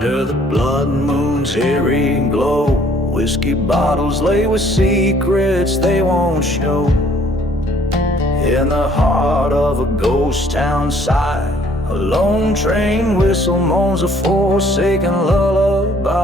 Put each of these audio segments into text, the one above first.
Under the blood moon's eerie glow, whiskey bottles lay with secrets they won't show. In the heart of a ghost town side, a lone train whistle moans a forsaken lullaby.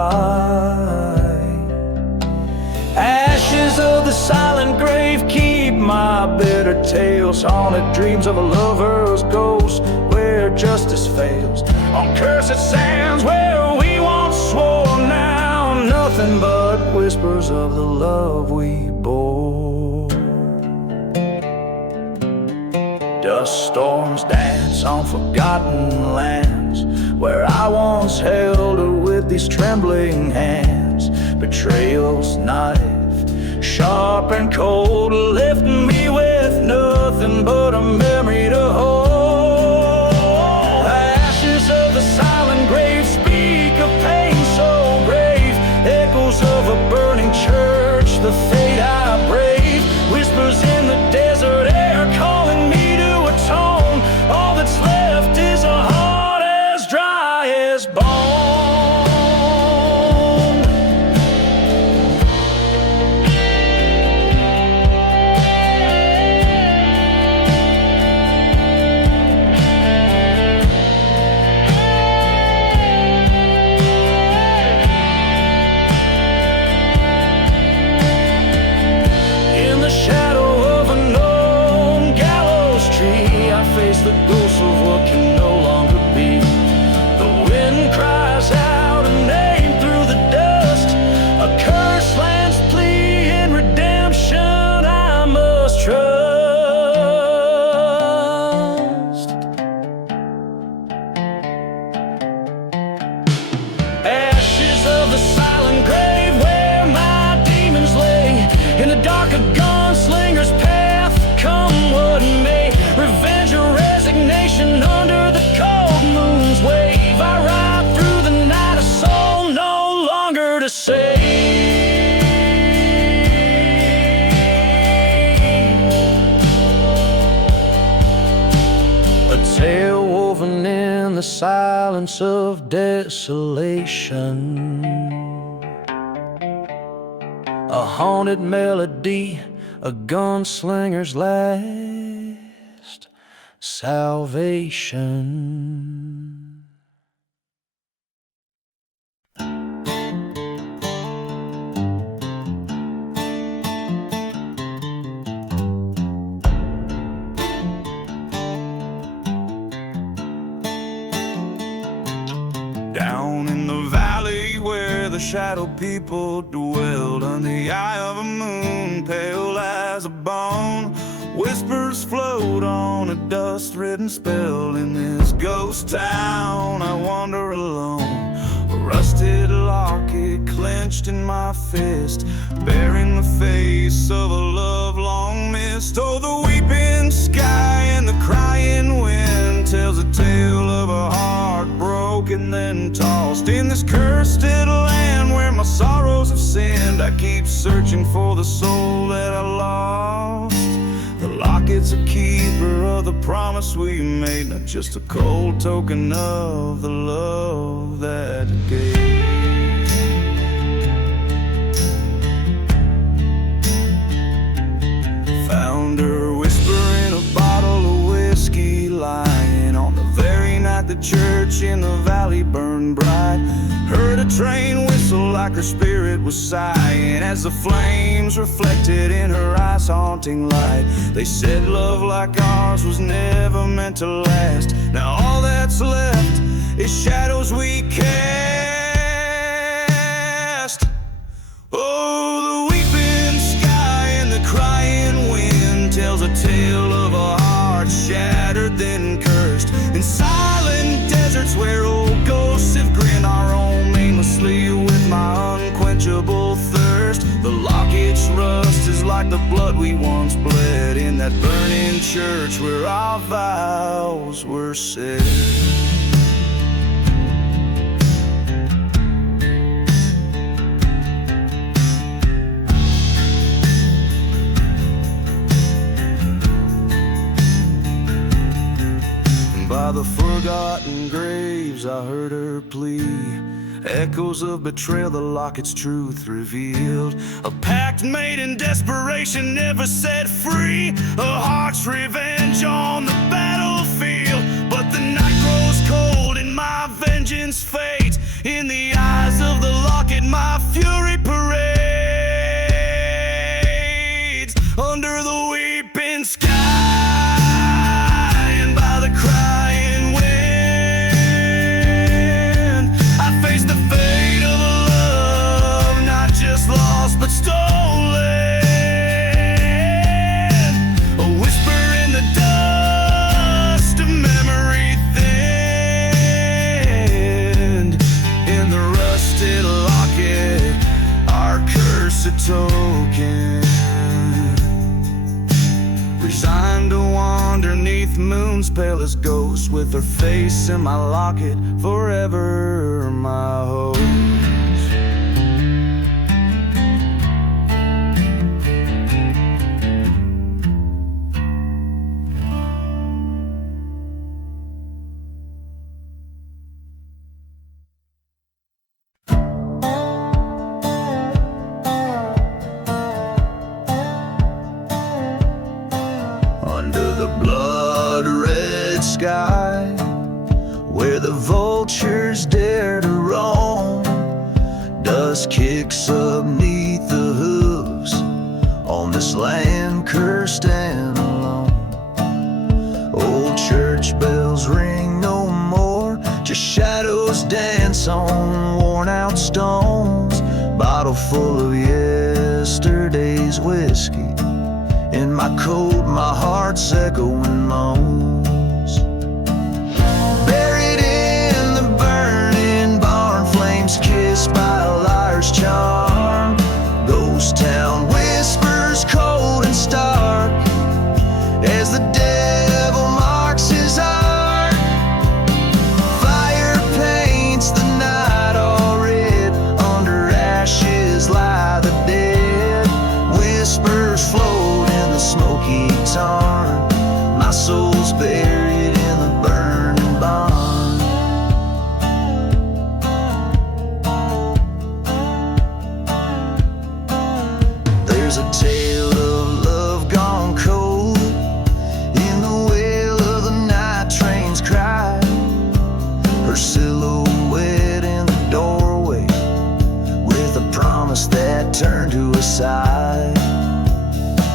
Ashes of the silent grave keep my bitter tales, haunted dreams of a lover's ghost where justice fails. On cursed sands where we once swore, now nothing but whispers of the love we bore. Dust storms dance on forgotten lands, where I once held her with these trembling hands. Betrayal's knife, sharp and cold, left me with nothing but a memory to hold. Ashes of the silent grave speak of pain so brave, echoes of a burning church, the fate I brave. Whispers in the desert air calling me to atone. All that's left is a heart as dry as bone. The ghost of what can no longer be. The wind cries out a name through the dust, a cursed land's plea in redemption I must trust. Ashes of the silent grave where my demons lay, in the dark a gunslinger's path, come what may. Revenge or resignation under the cold moon's wave. I ride through the night, a soul no longer to save. A tale woven in the silence of desolation, a haunted melody, a gunslinger's last salvation. Down in the valley where the shadow people dwelled, under the eye of a moon pale as a bone, whispers float on a dust-ridden spell. In this ghost town I wander alone, a rusted locket clenched in my fist, bearing the face of a love long missed. Oh, the weeping sky and the crying wind tells a tale of a heart broken then tossed. In this cursed land where my sorrows have sinned, I keep searching for the soul that I lost. The locket's a keeper of the promise we made, not just a cold token of the love that it gave. Found her whispering a bottle of whiskey, lying on the very night the church in the valley burned bright. Heard a train whistle like her spirit was sighing, as the flames reflected in her eyes haunting light. They said love like ours was never meant to last. Now all that's left is shadows we cast. Oh, the weeping sky and the crying wind tells a tale of a heart shattered then cursed. In silent deserts where old ghosts have grinned, our own aimlessly with my unquenchable thirst. The locket's rust is like the blood we once bled in that burning church where our vows were said. By the forgotten graves I heard her plea, Echoes of betrayal, the locket's truth revealed. A pact made in desperation, never set free. A heart's revenge on the battlefield. But the night grows cold and my vengeance fades. In the eyes of the locket, my fury parades. Under the weeping sky and by the crying wind, I face the fate of a love not just lost but stolen. A whisper in the dust, a memory thinned. In the rusted locket, our cursed token. Resigned to wander neath moon's palest ghost, with her face in my locket, forever my host. Under the blood-red sky, where the vultures dare to roam, dust kicks up neath the hooves on this land cursed and alone. Old church bells ring no more, just shadows dance on worn-out stones. Bottle full of yesterday's whiskey, in my coat, my heart's echoing moans. Buried in the burning barn, flames kissed by a liar's charm. Ghost town whispers cold and stark as the devil marks his heart. Fire paints the night all red, under ashes lie the dead. Whispers float in the smoky tarn, my soul's buried in the burning barn. There's a tale of love gone cold in the wail of the night train's cry. Her silhouette in the doorway, with a promise that turned to a sigh.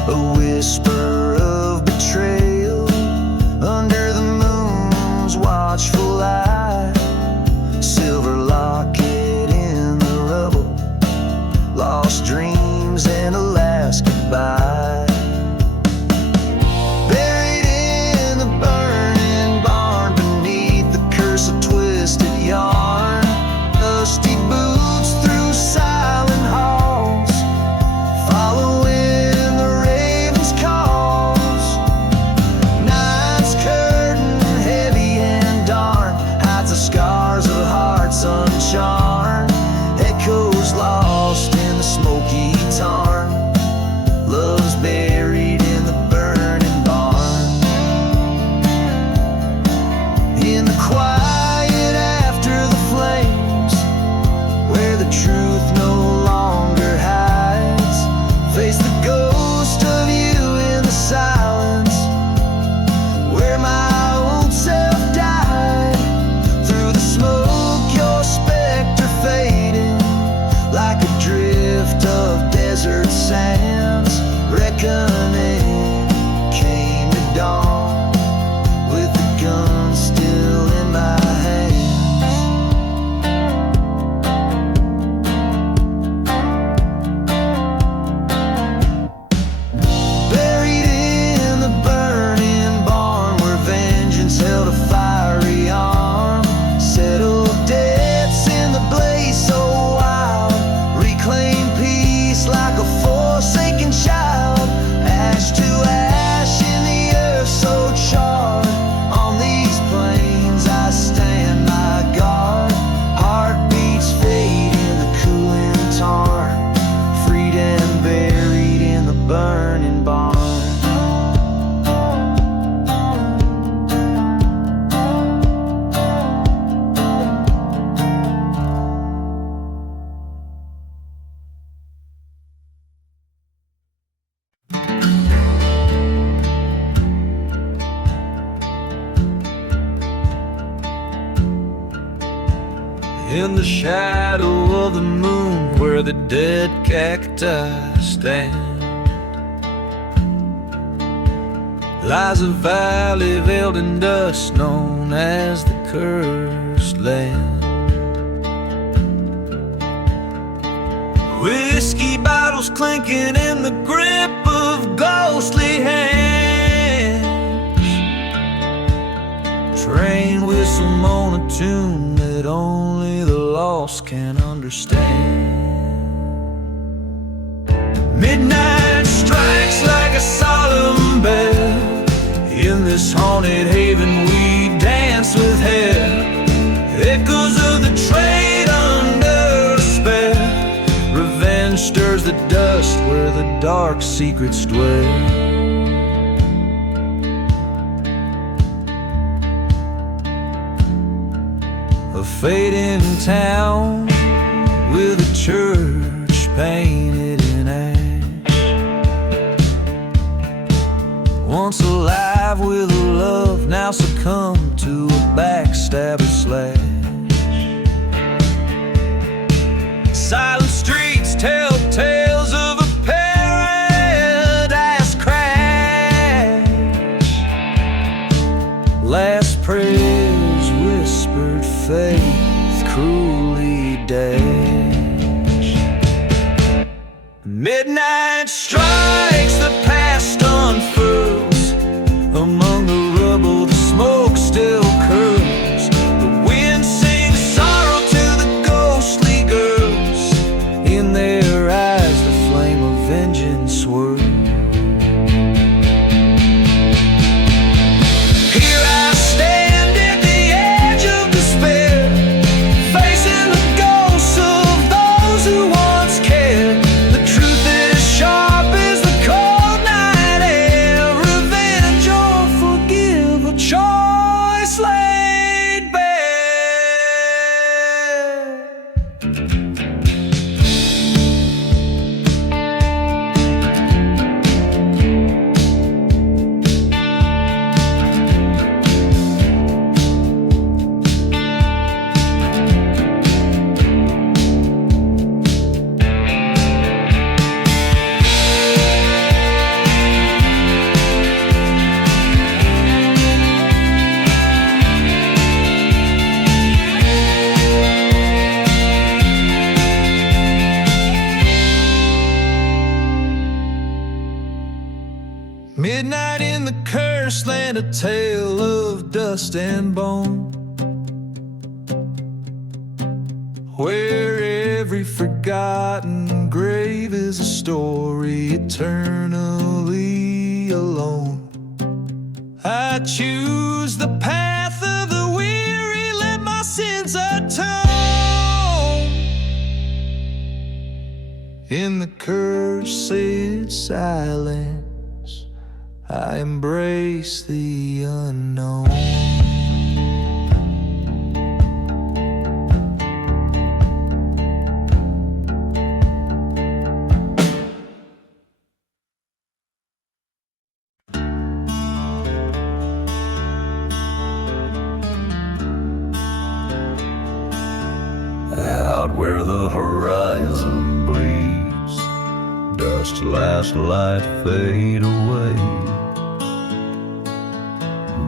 A whisper of betrayal In the shadow of the moon, where the dead cacti stand, lies a valley veiled in dust known as the Cursed Land. Whiskey bottles clinking in the grip of ghostly hands, train whistle on a tune that only the lost can understand. Midnight strikes like a solemn bell. In this haunted haven we dance with hell. Echoes of the trade under a spell. Revenge stirs the dust where the dark secrets dwell. A fading town with a church painted in ash, once alive with a love, now succumbed to a backstabber slash. Silent streets tell tales of a paradise crash. Last prayers whispered, faith cruelly dashed. Midnight strikes, the past unfurls. Among the rubble the smoke still curls. The wind sings sorrow to the ghostly girls. In their eyes the flame of vengeance swirls. Here I stand at the edge of despair, facing the ghosts of those who once cared. The truth is sharp as the cold night air. Revenge or forgive, a choice laid bare. Midnight in the cursed land, a tale of dust and bone, where every forgotten grave is a story eternally alone. I choose the path of the weary, let my sins atone. In the cursed silence I embrace the unknown. Out where the horizon bleeds, dust's last light fade away.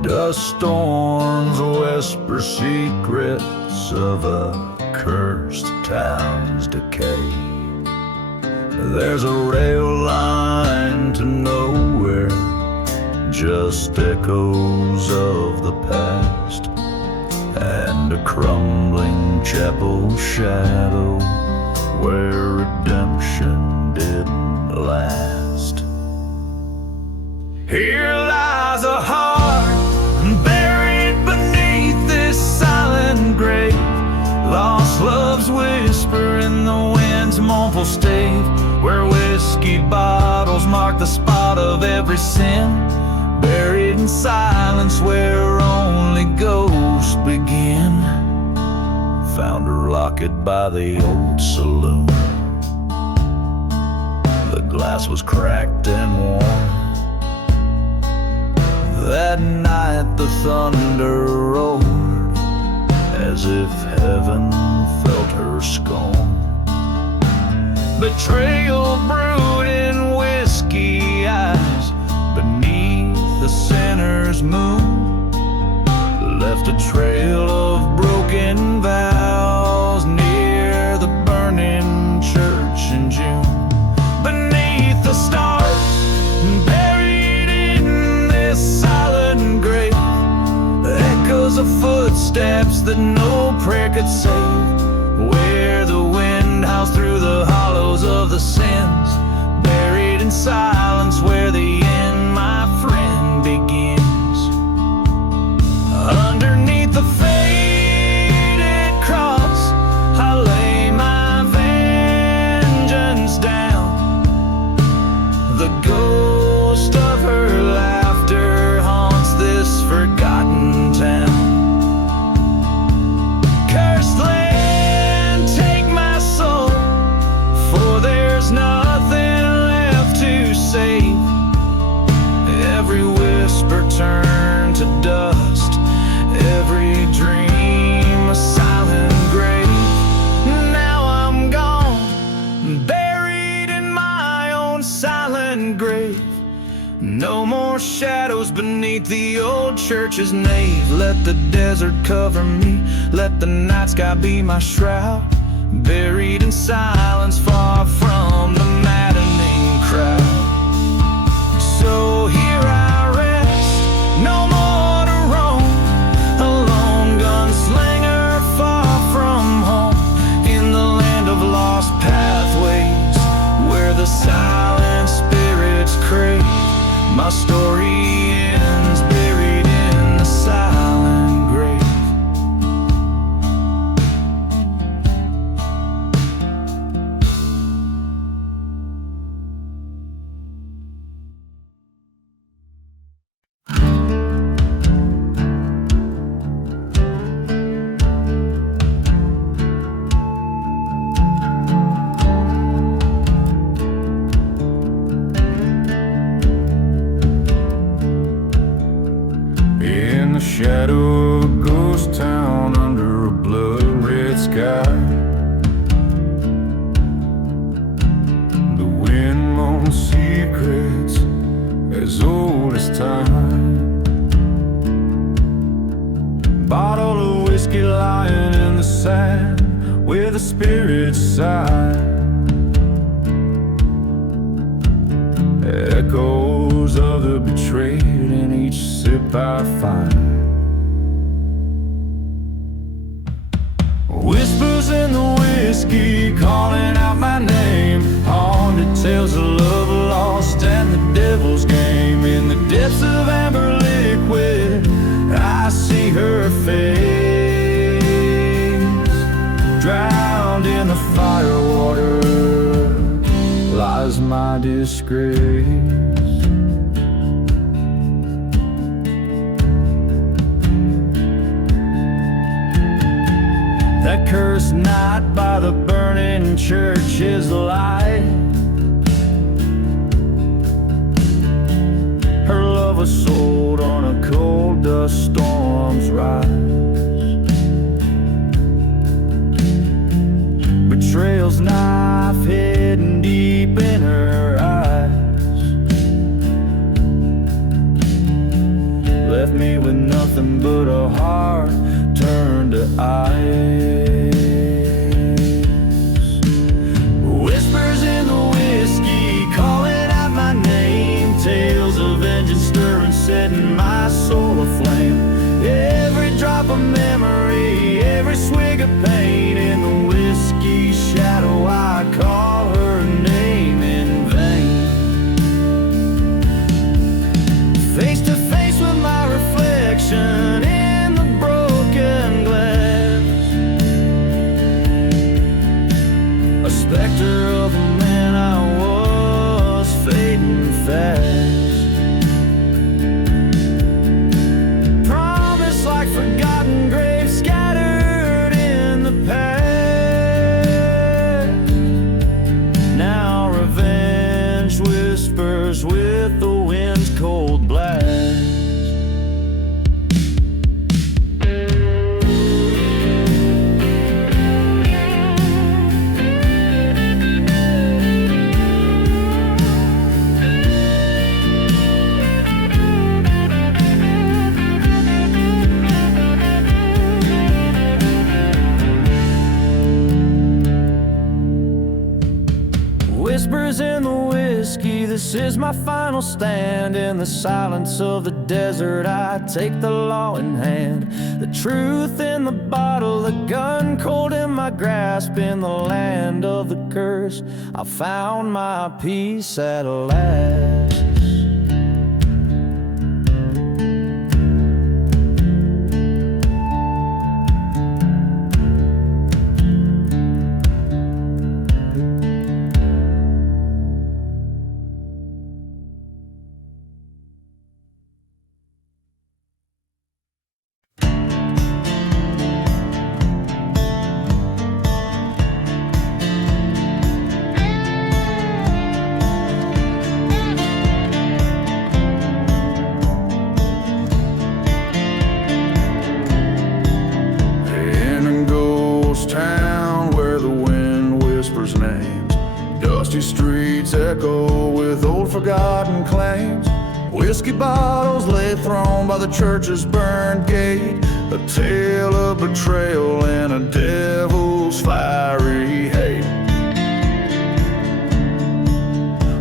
Dust storms whisper secrets of a cursed town's decay. There's a rail line to nowhere, just echoes of the past, and a crumbling chapel shadow where redemption didn't last. Here lies a heart buried beneath this silent grave. Lost love's whisper in the wind's mournful stave, where whiskey bottles mark the spot of every sin. Buried in silence where only ghosts begin. Found her locket by the old saloon. The glass was cracked and worn. That night the thunder roared, as if heaven felt her scorn. Betrayal brewed in whiskey eyes beneath the sinner's moon left a trail of broken vows near the burning church in June. Beneath the stars, buried in this silent grave, echoes of footsteps that no prayer could save. Where the wind howls through the hollows of the sins, buried in silence where the end, my friend, begins. Underneath the faded cross, I lay my vengeance down. The ghost of her laughter haunts this forgotten town. Cursed land, take my soul, for there's nothing left to save. Every whisper turned to dust, every dream a silent grave. Now I'm gone, buried in my own silent grave. No more shadows beneath the old church's nave. Let the desert cover me, let the night sky be my shroud. Buried in silence, far from the maddening crowd. So here I rest, no more to roam, a lone gunslinger far from home, in the land of lost pathways, where the silent spirits crave. My story ends buried in the silent grave. In the shadow of a ghost town under a blood-red sky, the wind moans secrets as old as time. Bottle of whiskey lying in the sand where the spirits sigh. Echoes of the betrayed in each sip I find. Whispers in the whiskey calling out my name, haunted tales of love lost and the devil's game. In the depths of amber liquid I see her face, drowned in the firewater lies my disgrace. That cursed night by the burning church's light, her love was sold on a cold dust storm's rise. Betrayal's knife hidden deep in her eyes left me with nothing but a heart turned to ice. Whispers in the whiskey calling out my name, tales of vengeance stirring, setting my soul aflame. Every drop of memory, every swig of pain, in the whiskey shadow I call her name in vain. Face to face with my reflection in the broken glass, a specter of a man I was fading fast. Promise like forgotten graves scattered this is my final stand. In the silence of the desert, I take the law in hand. The truth in the bottle, the gun cold in my grasp. In the land of the curse, I found my peace at last. Streets echo with old forgotten claims. Whiskey bottles lay thrown by the church's burned gate. A tale of betrayal and a devil's fiery hate.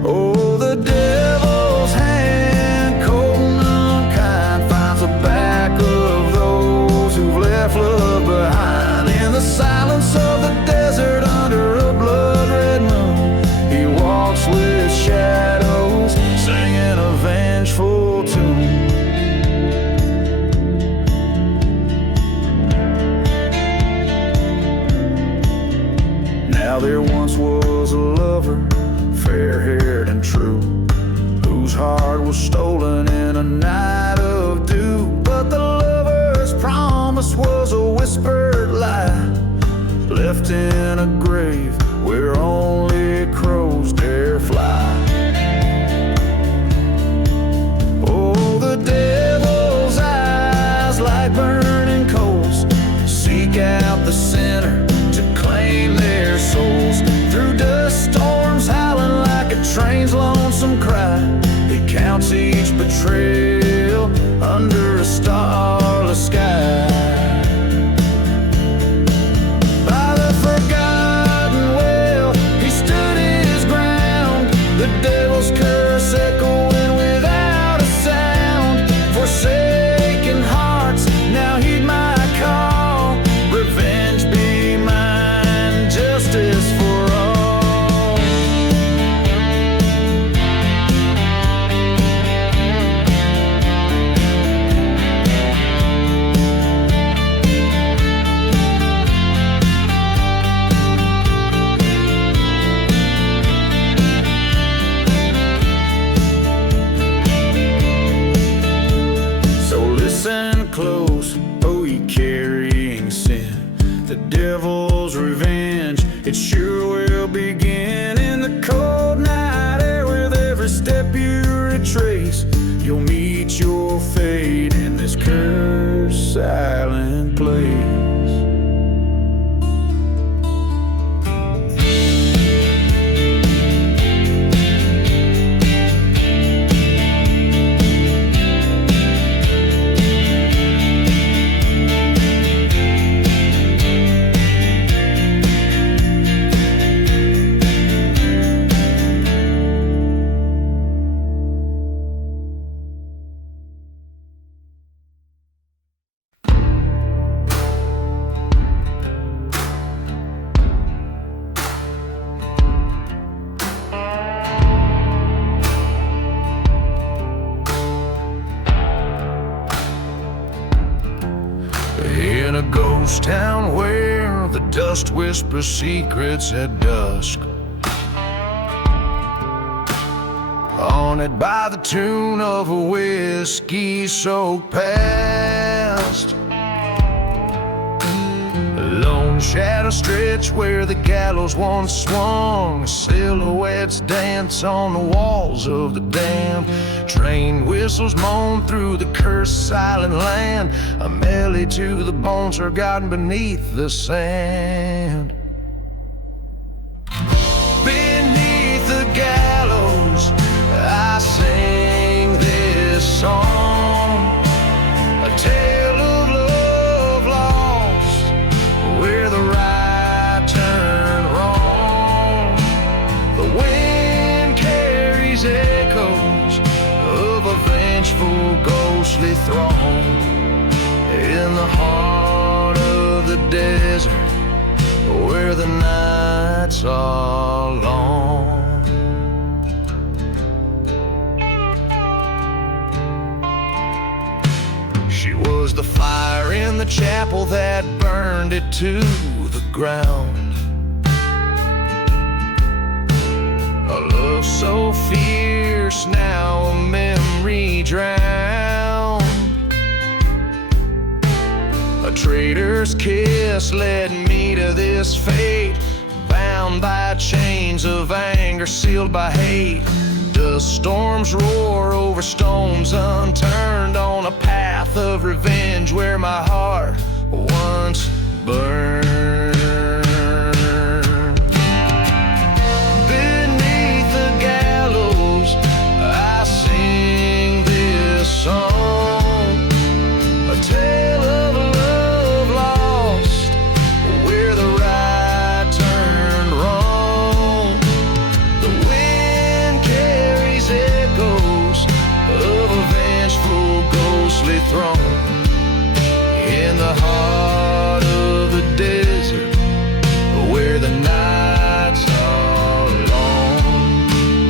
Oh, the devil's hand, cold and unkind, finds the back of those who've left love behind. In the silence of the desert under a blood-red moon, he walks with shadows, singing a vengeful tune. Now there once was a lover, fair-haired and true, whose heart was stolen in a night of dew. But the lover's promise was a whispered lie, left in a grave where only crows dare fly. Oh, the devil's eyes, like burning coals, seek out the sinner to claim their souls. Through dust storms howling like a train's lonesome cry, he counts each betrayal under a starless sky. The devil's curse echoing without a sound. Forsaken hearts, now heed my call. Revenge be mine, justice for all. Close, oh, ye carrying sin. The devil's revenge, it sure will begin. In the cold night air, with every step you retrace, you'll meet your fate in this cursed silent place. In a ghost town where the dust whispers secrets at dusk, haunted by the tune of a whiskey-soaked past. Lone shadows stretch where the gallows once swung. Silhouettes dance on the walls of the damned. Train whistles moan through the cursed silent land, a melody to the bones forgotten beneath the sand. Beneath the gallows I sing this song, a tale of love lost where the right turned wrong. The wind carries it faithful ghostly throng in the heart of the desert where the nights are long. She was the fire in the chapel that burned it to the ground. A love so fierce, now a memory drowned. A traitor's kiss led me to this fate, bound by chains of anger, sealed by hate. Dust storms roar over stones unturned on a path of revenge where my heart once burned. Beneath the gallows I sing this song, a tale of love lost where the right turned wrong. The wind carries echoes of a vengeful ghostly throne in the heart of the desert where the nights are long.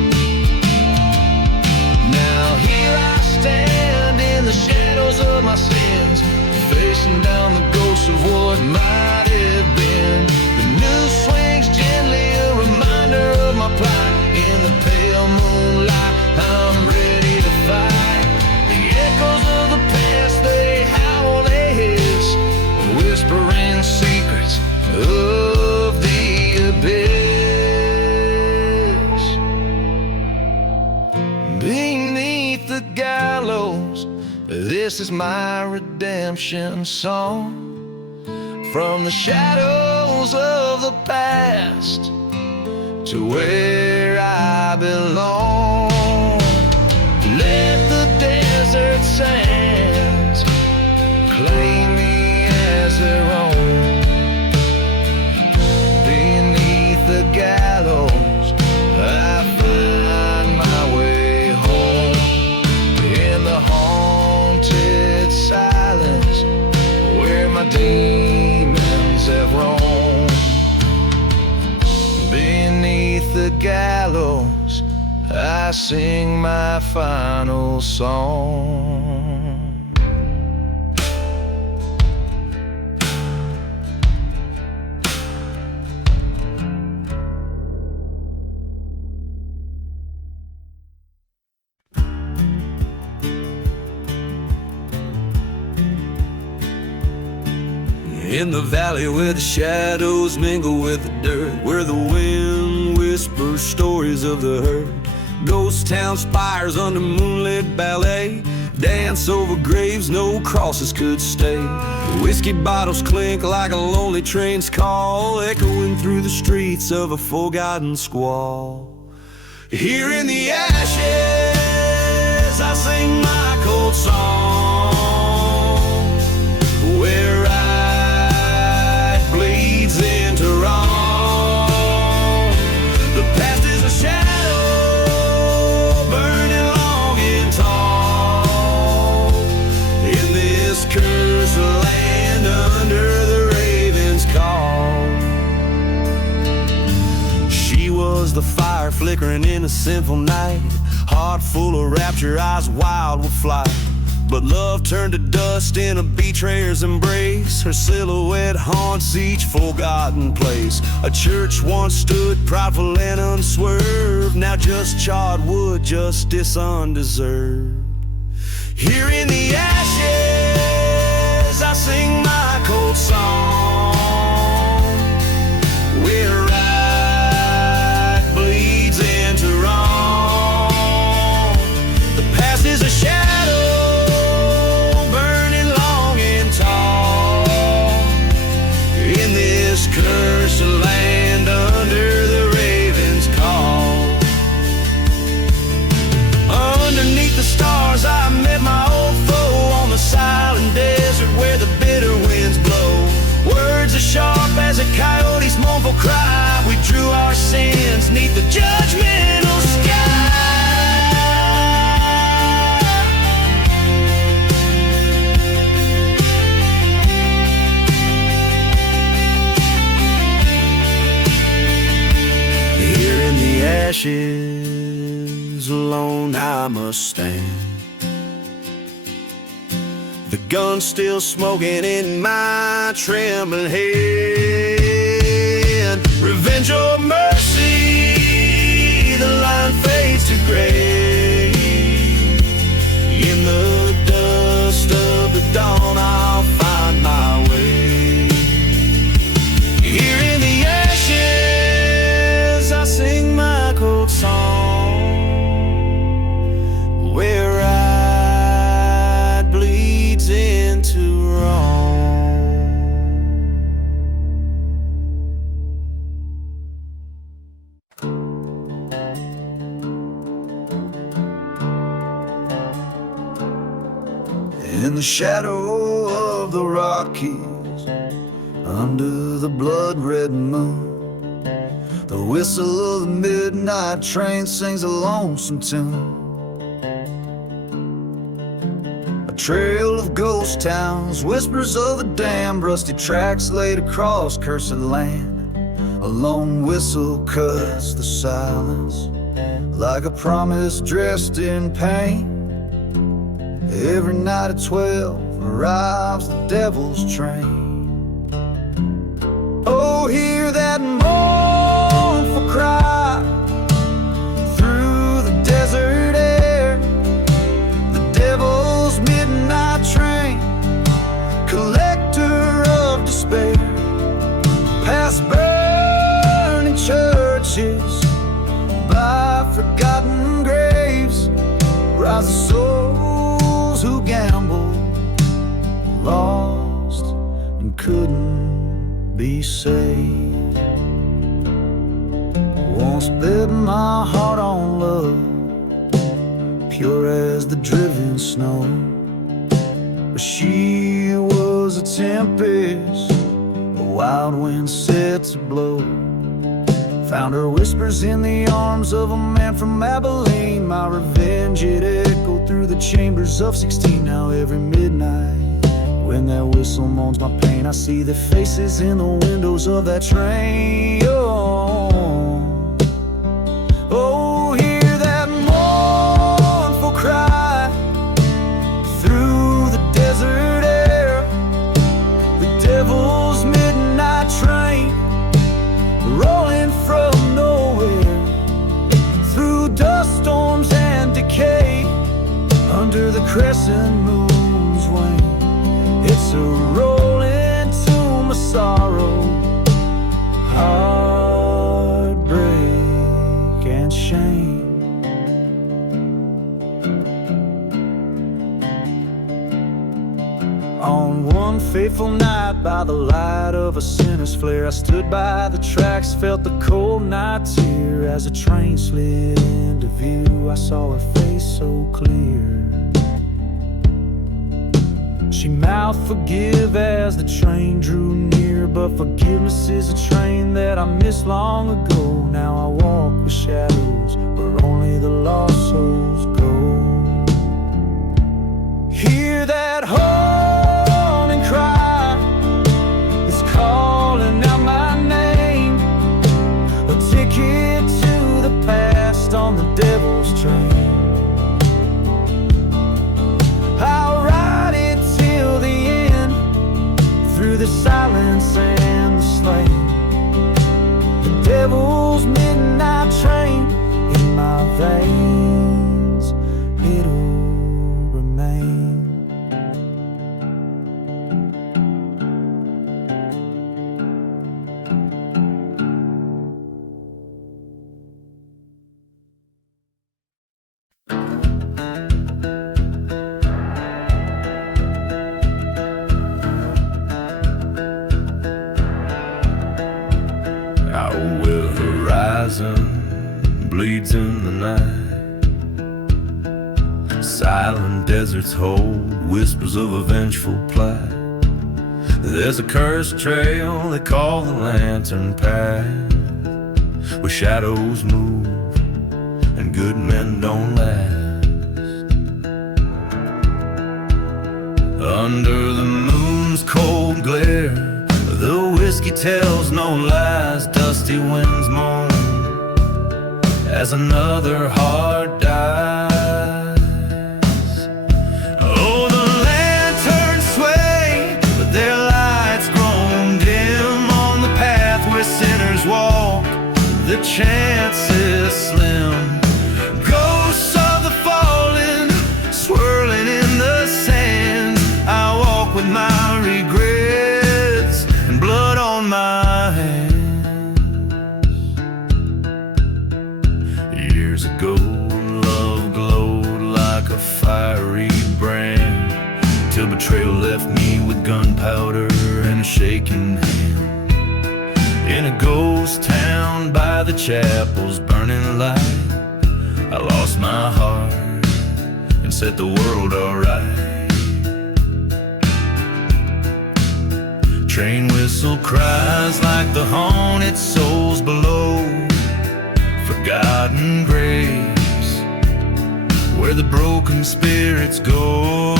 Now here I stand in the shadows of my sins, facing down the ghosts of what might have been. The noose swings gently, a reminder of my plight. In the pale moonlight, I'm ready to fight. The echoes of the past, they howl, they hiss, whispering secrets of the abyss. Beneath the gallows, this is my redemption song. From the shadows of the past to where I belong. Let the desert sands claim me as their own. Beneath the gallows I find my way home. In the haunted silence where my demons have roamed. Beneath the gallows I sing my final song. In the valley where the shadows mingle with the dirt, where the wind whispers stories of the herd, ghost town spires under moonlit ballet, dance over graves no crosses could stay. Whiskey bottles clink like a lonely train's call, echoing through the streets of a forgotten squall. Here in the ashes I sing my cold song, where bleeds into wrong. The past is a shadow burning long and tall in this cursed land under the raven's call. She was the fire flickering in a sinful night, heart full of rapture, eyes wild with flight. But love turned to dust in a betrayer's embrace. Her silhouette haunts each forgotten place. A church once stood proudful and unswerved, now just charred wood, justice undeserved. Here in the ashes I sing my cold song, where right bleeds into wrong. The past is a shadow cursed land under the raven's call. Underneath the stars I met my old foe. ashes, alone I must stand. The gun's still smoking in my trembling hand. Revenge or mercy, the line fades to gray. In the dust of the dawn, I'll find my way. Here in the ashes, I sing my cold song, where right bleeds into wrong. In the shadow of the Rockies, under the blood-red moon, the whistle of the midnight train sings a lonesome tune. A trail of ghost towns, whispers of the damned, rusty tracks laid across cursed land. A lone whistle cuts the silence like a promise dressed in pain. Every night at 12 arrives the devil's train. Oh, hear that mournful cry through the desert air. The devil's midnight train, collector of despair. Past burning churches, by forgotten graves, rise the souls who gambled, lost, and couldn't be saved. Once bet my heart on love, pure as the driven snow. But she was a tempest, a wild wind set to blow. Found her whispers in the arms of a man from Abilene. My revenge, it echoed through the chambers of 16. Now every midnight, when that whistle moans my pain, I see their faces in the windows of that train. Oh, hear that mournful cry through the desert air. The devil's midnight train, rolling from nowhere, through dust storms and decay, under the crescent moon's wane. It's a rolling to my sorrow, heartbreak and shame. On one fateful night, by the light of a sinner's flare, I stood by the tracks, felt the cold night tear. As the train slid into view, I saw her face so clear. She mouthed forgive as the train drew near, but forgiveness is a train that I missed long ago. Now I walk with shadows where only the lost souls go. Hear that haunting cry, it's calling out my name. A ticket to the past on the devil's train. I'll ride it till the end, through the silence and the slain. The devil's midnight train, in my veins it'll remain. Bleeds in the night. Silent deserts hold whispers of a vengeful plight. There's a cursed trail they call the lantern path, where shadows move and good men don't last. Under the moon's cold glare, the whiskey tells no lies. Dusty winds moan as another heart dies. Oh, the lanterns sway, but their lights grown dim on the path where sinners walk. The chance is slim. Ghosts of the fallen swirling in the sand. I walk with my regrets and blood on my hands. Years ago, love glowed like a fiery brand, till betrayal left me with gunpowder and a shaking hand. In a ghost town by the chapel's burning light, I lost my heart and set the world alright. Train whistle cries like the haunted souls below, forgotten graves where the broken spirits go.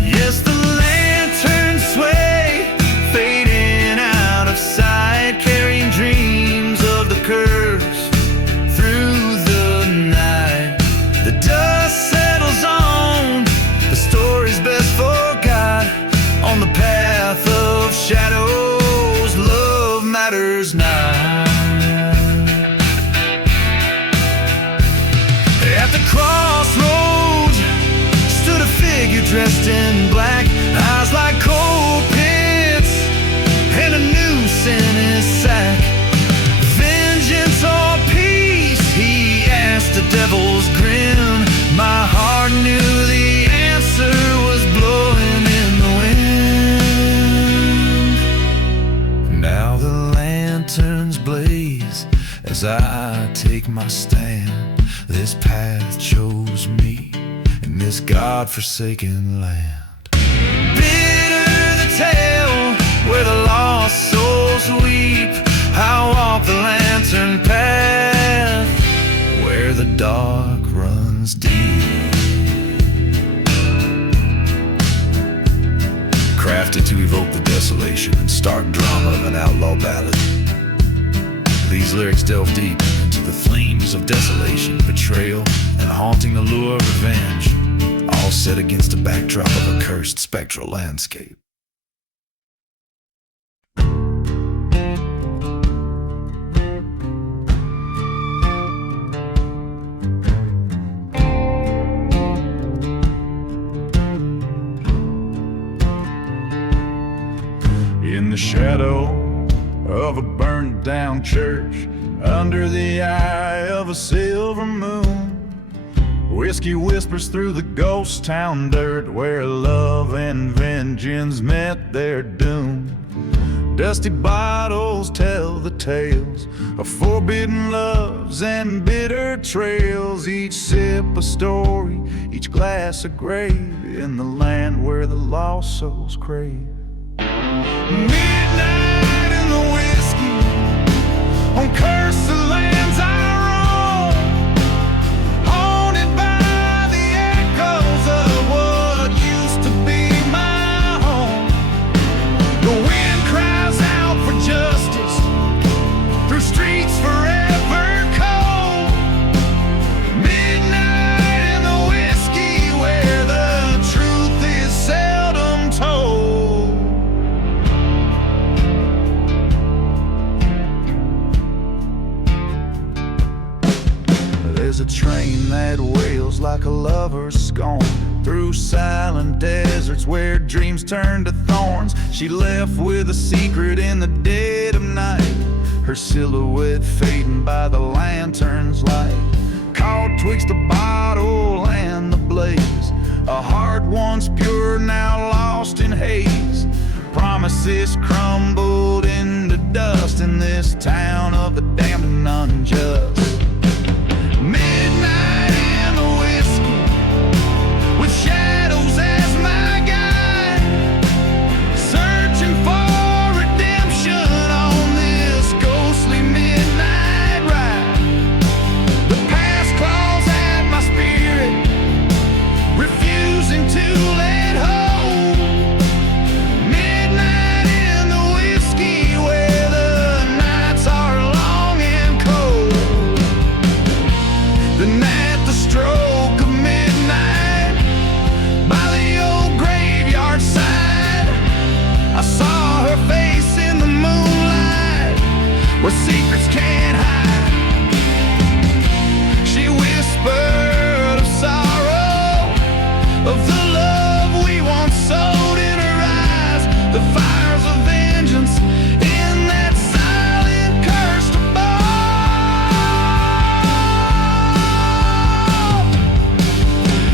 Yes, the lanterns sway, fading out of sight, carrying dreams of the curse through the night. The dust settles on the stories best forgot. On the path of shadows, love matters not. At the crossroads stood a figure dressed in black, eyes like coal pits and a noose in his sack. Vengeance or peace, he asked the devil's grin. My heart knew the answer was blowing in the wind. Now the lanterns blaze as I take my stand. This path chose me in this God-forsaken land. Bitter the tale where the lost souls weep. I walk the lantern path where the dark runs deep. Crafted to evoke the desolation and stark drama of an outlaw ballad, these lyrics delve deep into the flames of desolation, betrayal, and haunting allure of revenge, all set against a backdrop of a cursed spectral landscape. In the shadow of a burned down church, under the eye of a silver moon, whiskey whispers through the ghost town dirt, where love and vengeance met their doom. Dusty bottles tell the tales of forbidden loves and bitter trails, each sip a story, each glass a grave, in the land where the lost souls crave. Midnight in the whiskey, on cursed lands I roam, haunted by the echoes of what used to be my home. The wind cries out for justice through streets forever cold. Midnight in the whiskey, where the truth is seldom told. There's a train that wails like a lover's scorn, through silent deserts where dreams turn to thorns. She left with a secret in the dead of night, her silhouette fading by the lantern's light. Caught twixt the bottle and the blaze, a heart once pure now lost in haze. Promises crumbled into dust in this town of the damned and unjust. Midnight in the whiskey, with shadows as my guide, searching for redemption on this ghostly midnight ride. The past claws at my spirit, refusing to let hold. Midnight in the whiskey, where the nights are long and cold. of the love we once sowed in her eyes, the fires of vengeance in that silent cursed abode.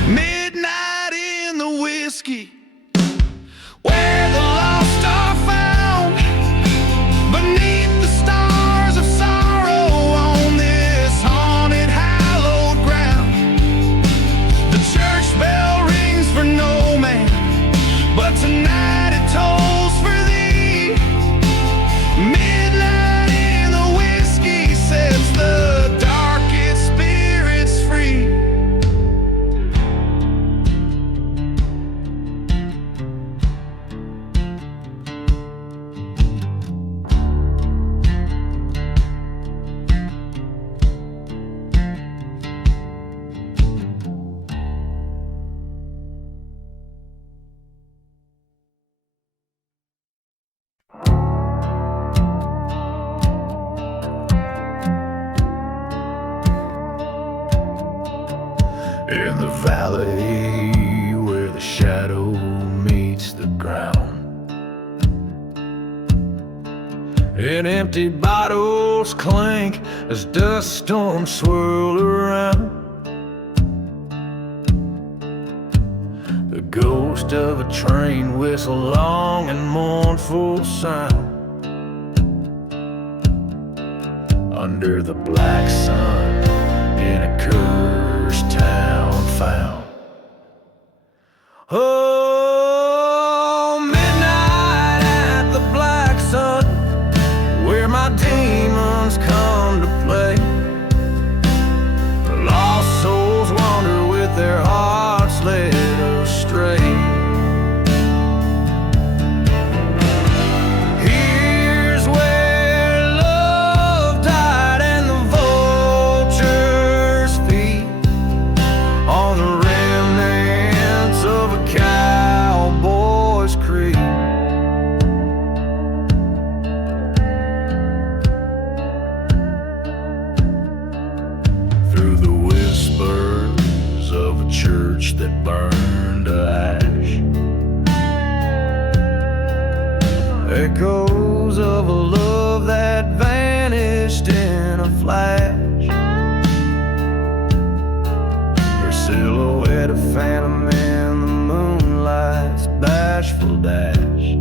Midnight in the whiskey, where the lost are found, beneath the stars of sorrow on this haunted, hallowed ground. The church bell rings for no man, but tonight it tolls for thee. Midnight in the whiskey sets the darkest spirits free. In the valley where the shadow meets the ground, and empty bottles clink as dust storms swirl around. The ghost of a train whistle, long and mournful sound. Under the black sun in a cursed town found. Oh, midnight at the black sun, where my demons come to play. Lost souls wander with their hearts led astray. Here's where love died and the vultures feed on the remnants of a cowboy's creed. Through the whispers of a church that burned to ash, echoes of a love that vanished in a flash. Her silhouette a phantom in the moonlight's bashful dash,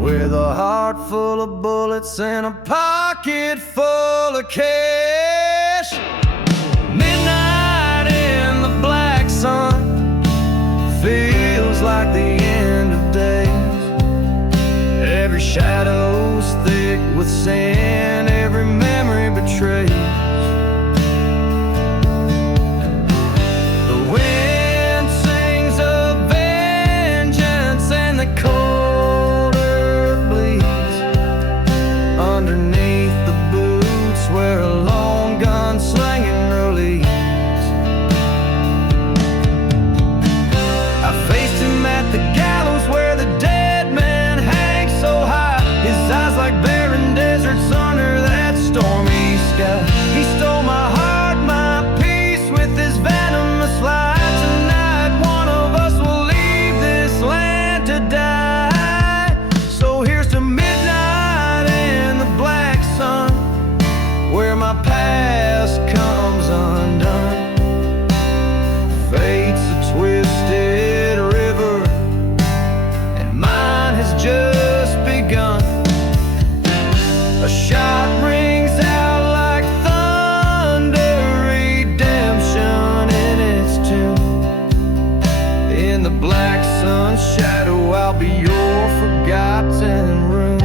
with a heart full of bullets and a pocket full of cash. Midnight in the black sun feels like the end of days. Every shadow's thick with sin, every memory betrays. The wind sings of vengeance and the cold earth bleeds underneath the boots where a long gun slinging release. I faced him at the gallows where the dead man hangs so high, his eyes like barren deserts under that stormy sky. He stole my heart, my peace with his venomous lie. Tonight one of us will leave this land to die. So here's to midnight in the black sun, where my past comes undone. Fate's a twisted river, and mine has just begun. A shot rings out like thunder, redemption in its tune. In the black sun's shadow, I'll be your forgotten room.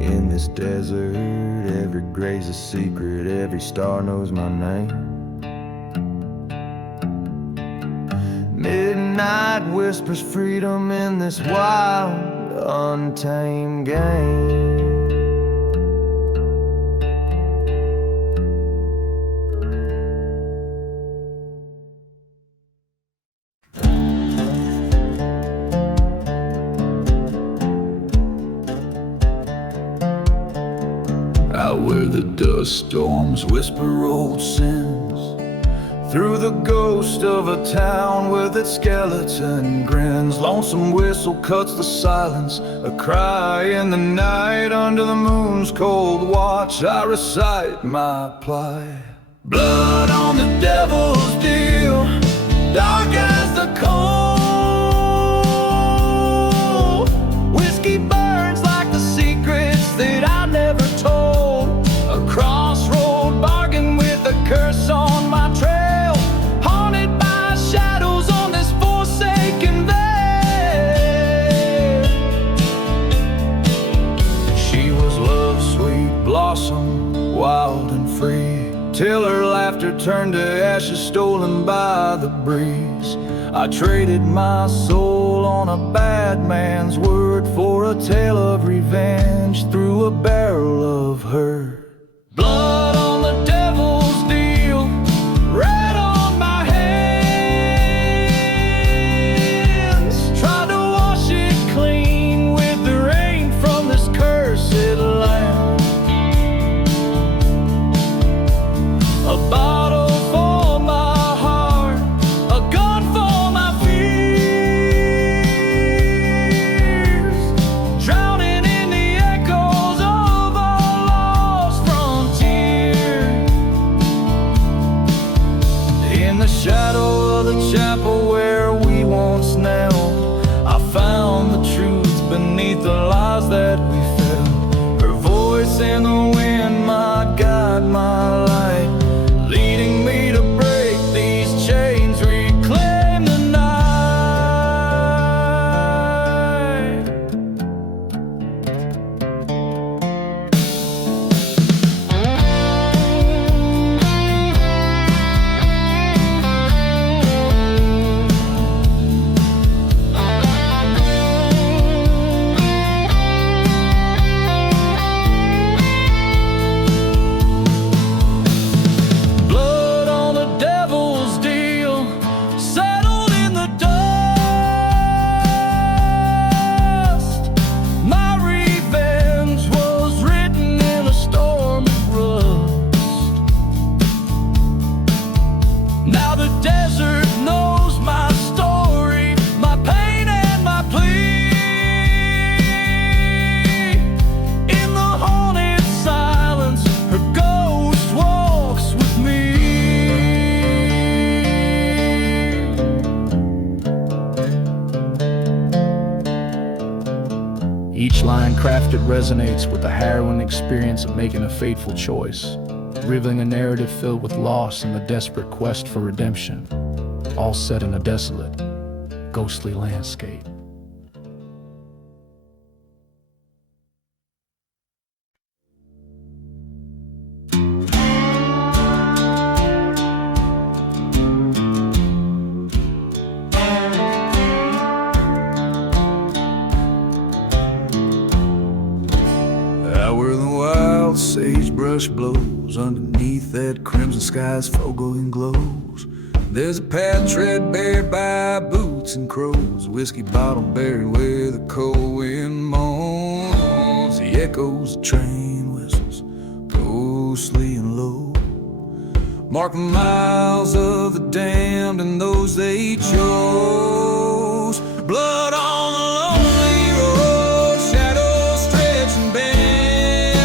In this desert, every grave's a secret, every star knows my name. Midnight whispers freedom in this wild, untamed game. out where the dust storms whisper old sins, through the ghost of a town with its skeleton grins. Lonesome whistle cuts the silence, a cry in the night. Under the moon's cold watch I recite my plight. Blood on the devil's deal, dark as the coal. Whiskey burns like the secrets that I never told. A crossroad bargain with a curse on my trail, haunted by shadows on this forsaken vale. She was love's sweet blossom, wild and free, till her laughter turned to ashes stolen by the breeze. I traded my soul on a bad man's word for a tale of revenge through a barrel of hurt. Blood on the devil's deal, red on my hands. Tried to wash it clean with the rain from this cursed land. A bottle for my heart, a gun for my fears, drowning in the echoes of a lost frontier. In the shadow of the chapel where we once knelt, I found the truth beneath the lies that we felt. Her voice in the wind, my guide, my light, leading me to break these chains, reclaim the night. Blood on the devil's deal, settled in the dust. My revenge was written in a storm of rust. Now the desert knows my story, my pain and my plea. In the haunted silence, her ghost walks with me. Each line crafted resonates with the harrowing experience of making a fateful choice, revealing a narrative filled with loss and the desperate quest for redemption, all set in a desolate, ghostly landscape. Out where the wild sagebrush blows, underneath that crimson sky's fogo-ing glows, there's a path tread bared by boots and crows, whiskey bottle buried where the cold wind moans. The echoes of train whistles, ghostly and low, mark the miles of the damned and those they chose. Blood on the lonely road, shadows stretch and bend,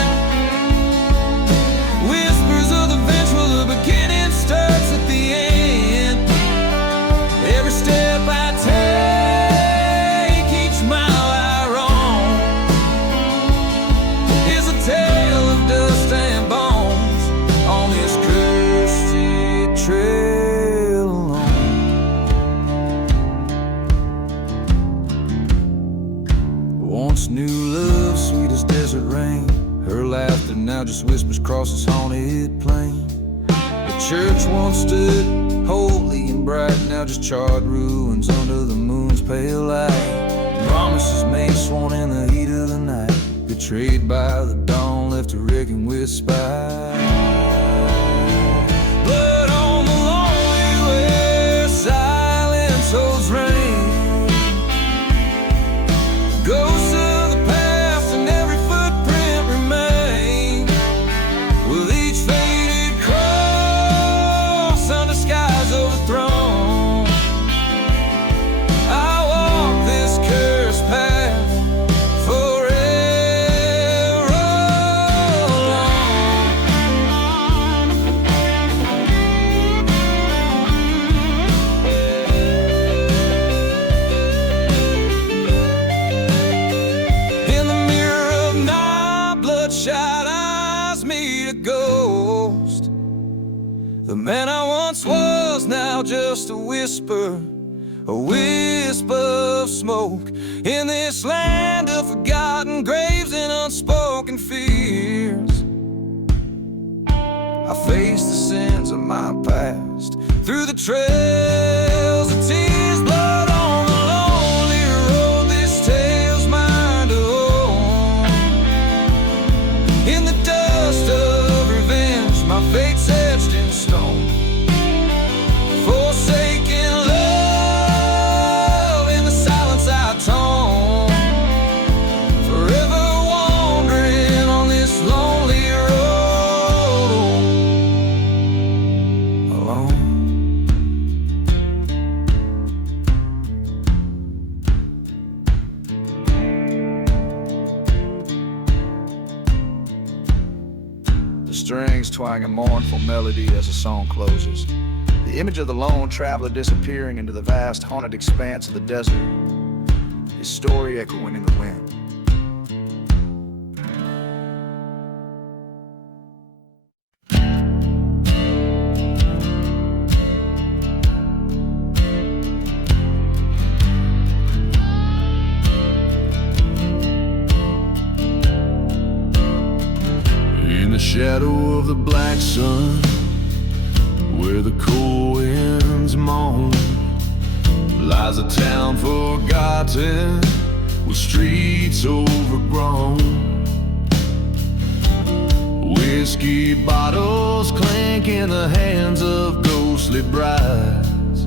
whispers of the vengeful, the beginning starts at the end. Every step I take, each mile I roam, is a tale of dust and bones on this cursed trail alone. Once new love, sweet as desert rain, her laughter now just whispers across this haunted plain. The church once stood holy and bright, now just charred ruins under the moon's pale light. Promises made sworn in the heat of the night, betrayed by the dawn, left to reckon with spite. Blood on the lonely where silence holds rain, ghosts of the past and every footprint remain. The man I once was now just a whisper of smoke in this land of forgotten graves and unspoken fears. I face the sins of my past through the trails of tears, blood on the lonely road. This tale's mine to own. In the dust of revenge, my fate's etched in stone. Forsaken love in the silence I tone. Forever wandering on this lonely road alone. The strings twang a mournful melody as the song closes. The image of the lone traveler disappearing into the vast haunted expanse of the desert, his story echoing in the wind. In the shadow of the black sun, where the cold winds moan, lies a town forgotten with streets overgrown. Whiskey bottles clink in the hands of ghostly brides,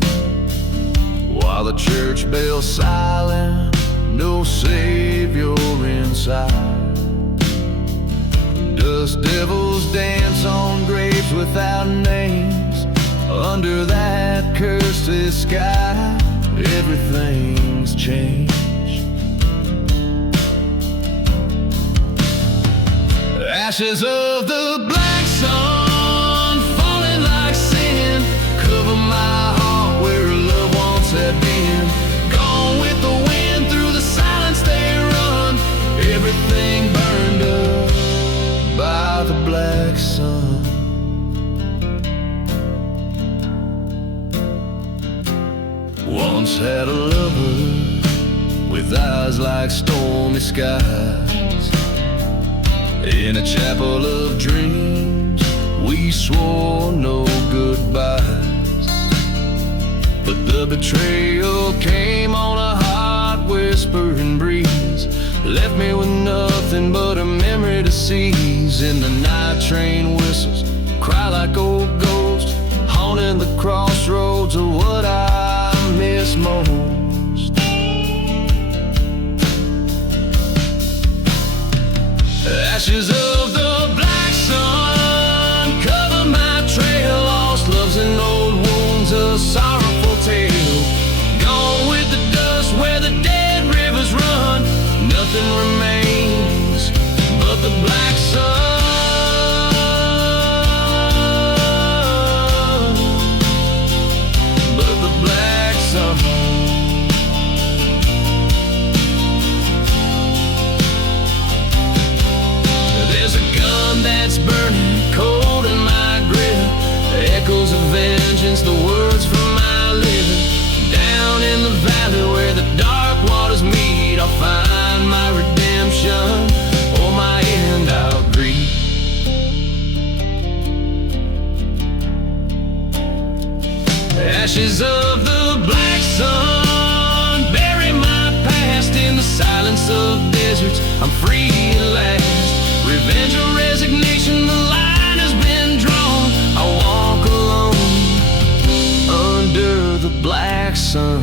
while the church bell's silent, no savior inside. Dust devils dance on graves without names. Under that cursed sky, everything's changed. Ashes of the black sun falling like sin, cover my heart where love once had been. Gone with the wind, through the silence they run. Everything burned up by the black sun. Once had a lover with eyes like stormy skies. In a chapel of dreams, we swore no goodbyes. But the betrayal came on a hot whispering breeze, left me with nothing but a memory to seize. In the night train whistles cry like old ghosts, haunting the crossroads of what I miss most. Ashes of the black sun cover my trail, lost loves and old wounds, a sorrowful tale. Gone with the dust where the dead rivers run. Nothing remains but the black sun. But the black sun. There's a gun that's burning cold in my grip, echoes of vengeance, the words from my lips. Down in the valley where the dark waters meet, I'll find my redemption, or my end I'll greet. Ashes of the black sun bury my past in the silence of deserts. I'm free at last. Revenge or resignation, the line has been drawn. I walk alone under the black sun.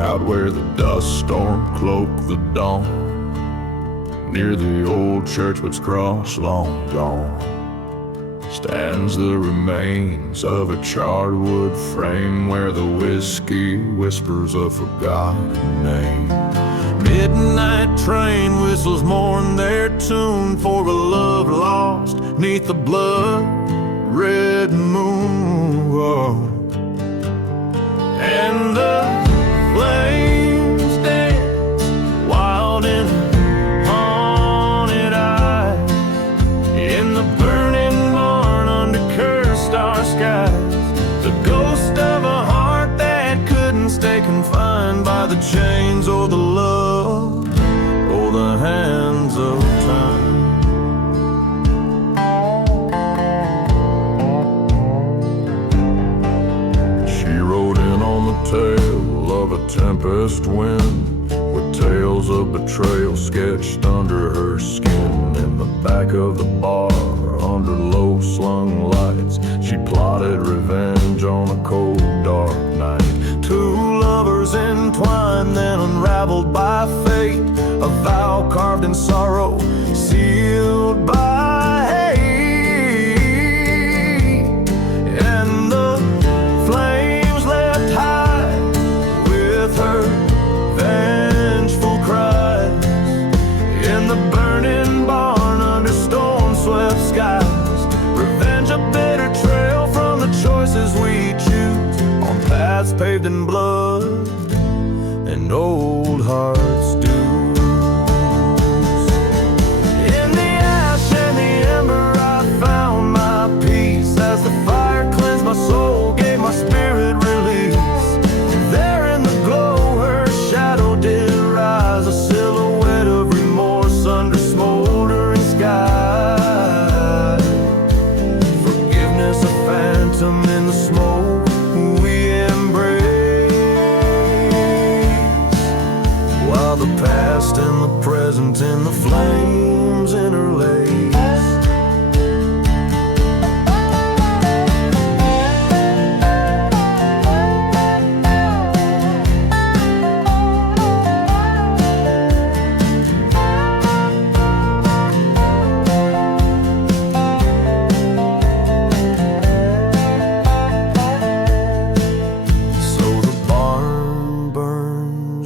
out where the dust storm cloaked the dawn, near the old church which cross long gone, stands the remains of a charred wood frame where the whiskey whispers a forgotten name. Midnight train whistles mourn their tune for a love lost neath the blood red moon. Whoa. And the flames dance wild in haunted eyes in the burning barn under cursed star skies. The ghost of a heart that couldn't stay confined by the chains or the love or the hands of time. Tale of a tempest wind, with tales of betrayal sketched under her skin. In the back of the bar, under low-slung lights, she plotted revenge on a cold, dark night. Two lovers entwined, then unraveled by fate, a vow carved in sorrow, sealed by hate. And the flames left high her vengeful cries in the burning barn under storm-swept skies. Revenge, a bitter trail from the choices we choose on paths paved in blood and old hearts' dues. In the ash and the ember I found my peace, as the fire cleansed my soul, gave my spirit release. There in the glow her shadow did rise, a silhouette of remorse under smoldering sky. Forgiveness, a phantom in the smoke we embrace, while the past and the present in the flames interlace.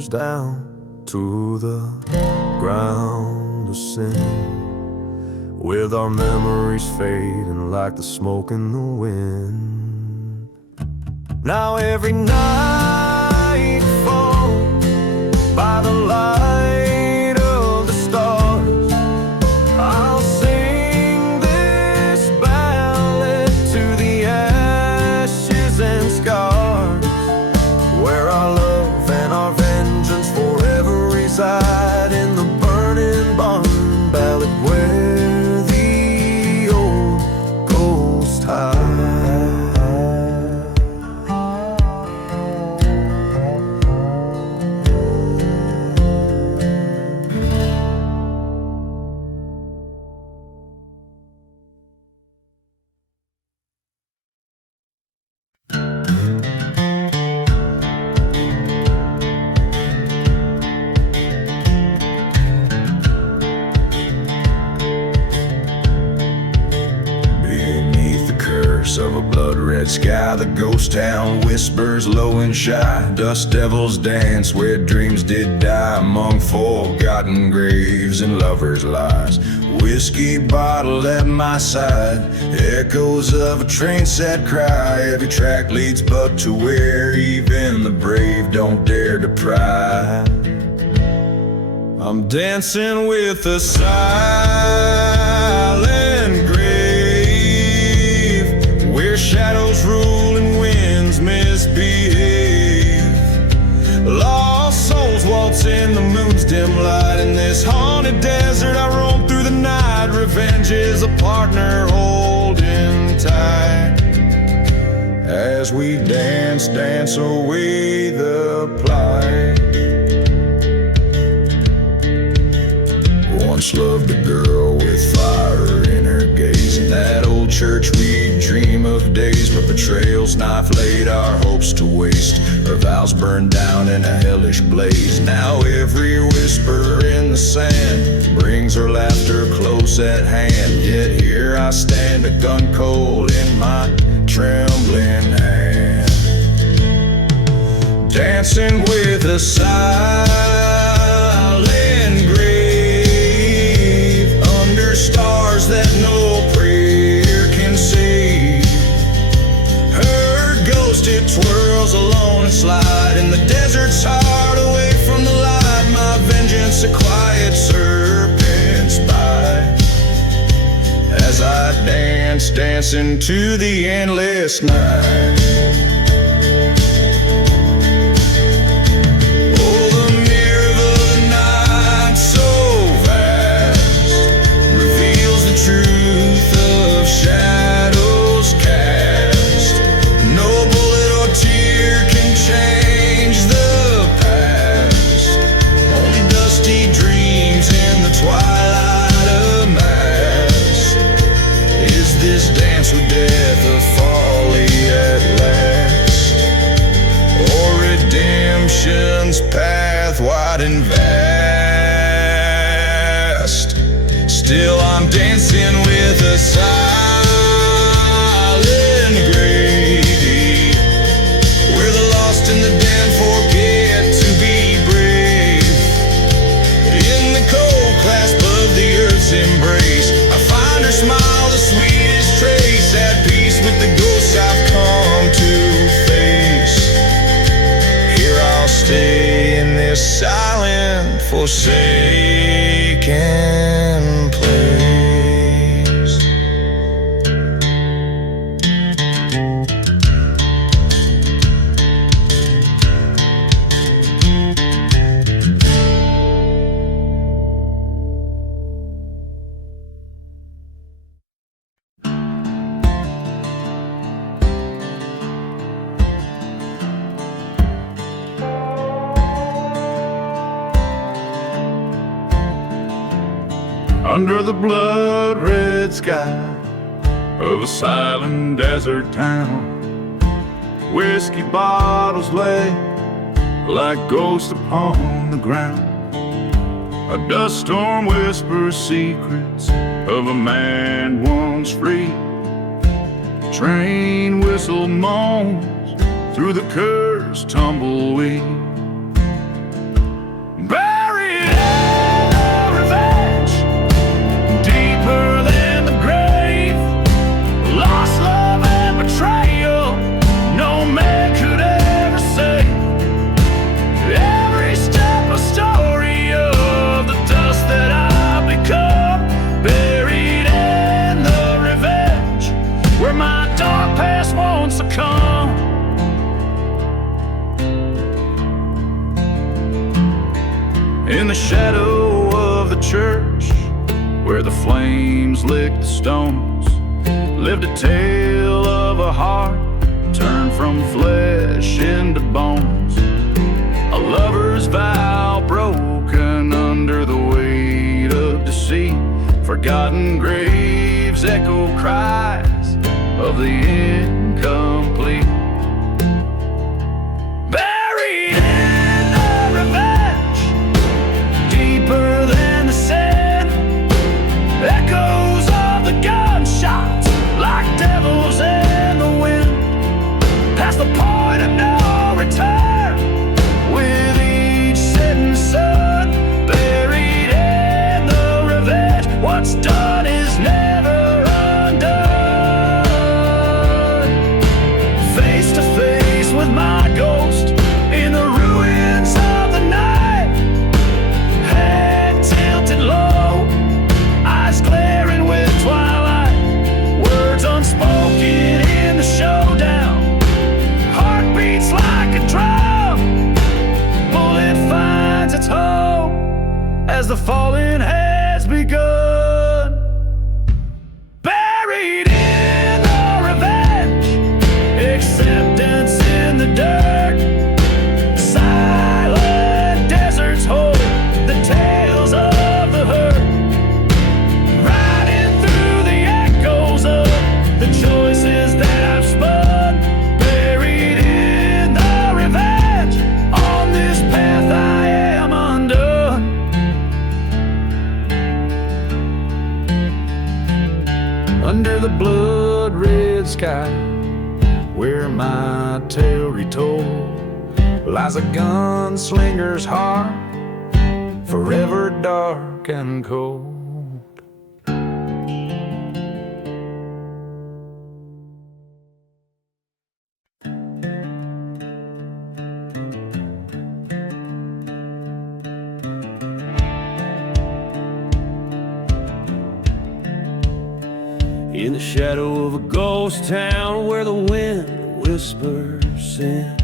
Down to the ground of sin, with our memories fading like the smoke in the wind. Now every night falls by the light of the stars, I'll sing this ballad to the ashes and scars, where our love and our vengeance forever reside in the burning barn ballad where the old ghost hides. Of a blood-red sky, the ghost town whispers low and shy. Dust devils dance where dreams did die, among forgotten graves and lovers' lies. Whiskey bottle at my side, echoes of a train set cry. Every track leads but to where even the brave don't dare to pry. I'm dancing with a silent grave, where shadows rule and winds misbehave. Lost souls waltz in the moon's dim light. In this haunted desert I roam through the night. Revenge is a partner holding tight. As we dance, dance away the plight. Once loved a girl with fire in her gaze. In that old church we dream of days where betrayal's knife laid our hopes to waste. Her vow house burned down in a hellish blaze. Now every whisper in the sand brings her laughter close at hand. Yet here I stand, a gun cold in my trembling hand, dancing with a silent grave under stars that no prayer can save. Her ghost, it twirls alone and slide in the desert's heart, away from the light. My vengeance, a quiet serpent's bite, as I dance, dance into the endless night. Truth of shadows cast, no bullet or tear can change the past. Only dusty dreams in the twilight of mass. Is this dance with death a folly at last, or redemption's path wide and vast? Still I'm dancing with a silent grave, where the lost and the damned forget to be brave. In the cold clasp of the earth's embrace, I find her smile, the sweetest trace, at peace with the ghosts I've come to face. Here I'll stay in this silent, forsaken place. Under the blood-red sky of a silent desert town, whiskey bottles lay like ghosts upon the ground. A dust storm whispers secrets of a man once free. Train whistle moans through the cursed tumbleweed. In the shadow of the church, where the flames licked the stones, lived a tale of a heart turned from flesh into bones. A lover's vow broken under the weight of deceit. Forgotten graves echo cries of the incomplete. Echoes of the gunshots like devils in the wind, past the point of no return, with each setting sun, buried in the revenge. What's done is never undone. Face to face with my ghost in the ruins of the night, head tilted low, glaring with twilight, words unspoken in the showdown, heartbeats like a drum, bullet finds its home as the falling has begun. Buried in the revenge, acceptance in the dirt, silent deserts hold the tales of the hurt. The choices that I've spun, buried in the revenge, lies a gunslinger's heart, forever dark and cold. In the shadow of a ghost town where the wind whispers sins,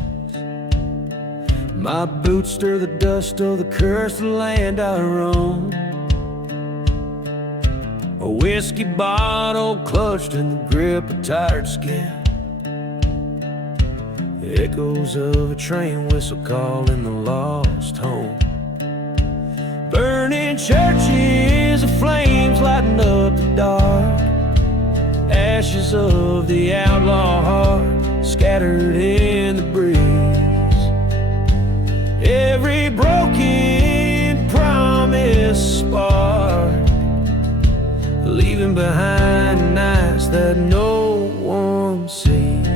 my boots stir the dust of the cursed land I roam. A whiskey bottle clutched in the grip of tired skin, echoes of a train whistle calling the lost home. Burning churches of flames lighting up the dark, ashes of the outlaw heart scattered in the breeze. Every broken promise spark, leaving behind nights that no one sees.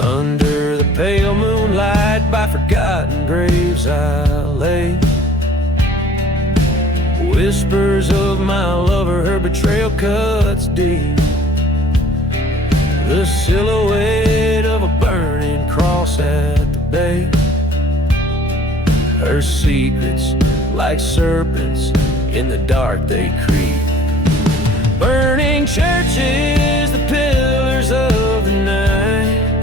Under the pale moonlight by forgotten graves I lay, whispers of my lover, her betrayal cuts deep. The silhouette of a burning cross at the base, her secrets like serpents in the dark they creep. Burning churches, the pillars of the night,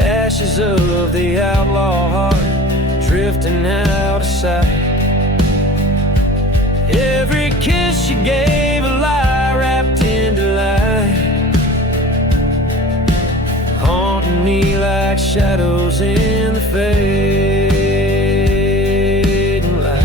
ashes of the outlaw heart drifting out of sight. Every kiss you gave a lie wrapped in delight, haunting me like shadows in the fading light.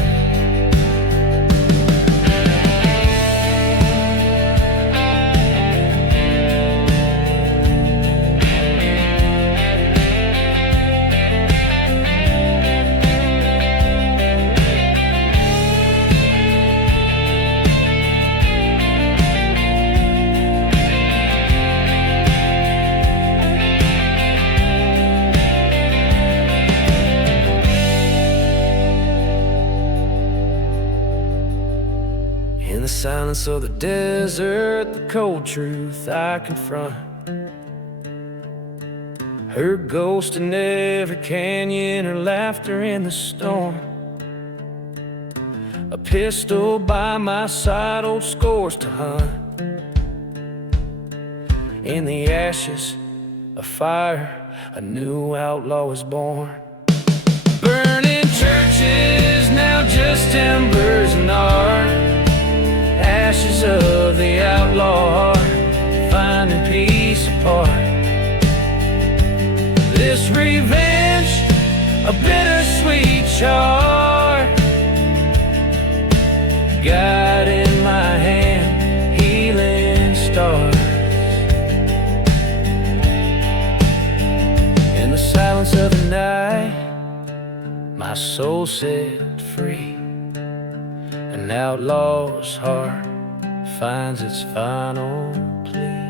In the silence of the desert, the cold truth I confront, her ghost in every canyon, her laughter in the storm. A pistol by my side, old scores to hunt. In the ashes of fire, a new outlaw was born. Burning churches, now just embers and art, ashes of the outlaw heart, finding peace apart. This revenge, a bittersweet chart, guide in my hand, healing stars. In the silence of the night, my soul set free, an outlaw's heart finds its final plea.